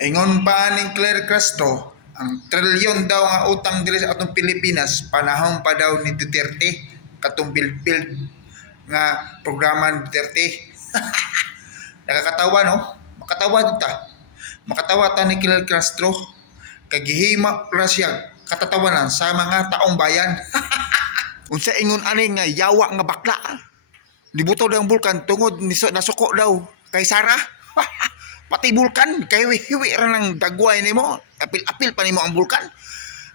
Ingon pa ni Claire Castro, ang trilyon daw nga utang diri sa atong Pilipinas panahon pa daw ni Duterte katong build nga programa ni Duterte. Nakakatawa no? Makatawa ta ni Claire Castro kay gihima ra siya katatawanan sa mga taong bayan. Unsa ingon ani nga yawa nga bakla? Nibuto daw ang bulkan tungod nasuko daw kay Sara. Pati bulkan, kay hiwi ra ng dagway nimo. Apil-apil pa nimo ang bulkan.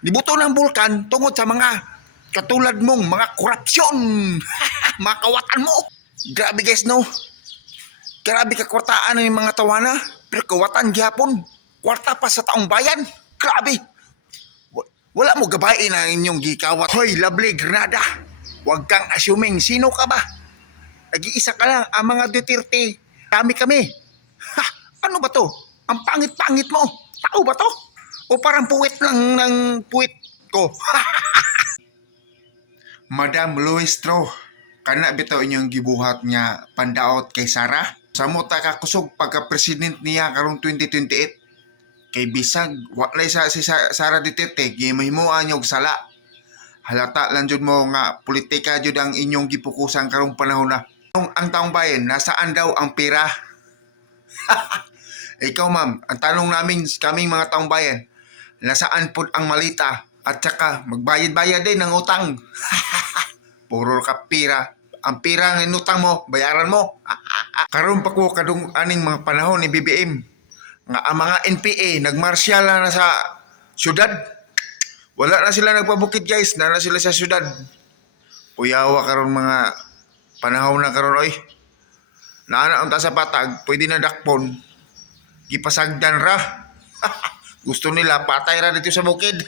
Nibuto ng bulkan tungod sa mga katulad mong mga korupsyon. Mga kawatan mo. Grabe guys no. Grabe ka kwartaan ng mga tawana. Pero kawatan gihapon. Kwarta pa sa taong bayan. Grabe. Wala mo gabain ang inyong gikawat. Hoy, lovely Granada. Huwag kang assuming. Sino ka ba? Nag-iisa ka lang. Ang mga Duterte. Kami. Ha! Ano ba to? Ang pangit-pangit mo. Tao ba to? O parang puwit lang ng puwit ko? Madam Luistro, kana bitaw inyong gibuhat nga pandaot kay Sara? Samo ta kakusog pagka-president niya karong 2028? Kay bisag, walay sa si Sara Duterte, gimahimuan niyo og sala. Halata lang jud mo nga politika jud ang inyong gipukusan karong panahon na. Ang taong bayan, nasaan daw ang pera? Ikaw ma'am, ang tanong namin kaming mga taong bayan, nasaan po ang malita at saka magbayad-bayad din ng utang. Puro ka pira. Ang pira ng inutang mo, bayaran mo. Karon pa ko kadung aning mga panahon ni BBM nga ang mga NPA nagmarsyala na sa syudad. Wala na sila nagpabukid guys, na sila sa syudad. Uyawa karon mga panahon na karon oy. Naana unta sa patag, pwede na dakpon. Gipasagdan ra. Gusto nila patay ra dito sa bukid.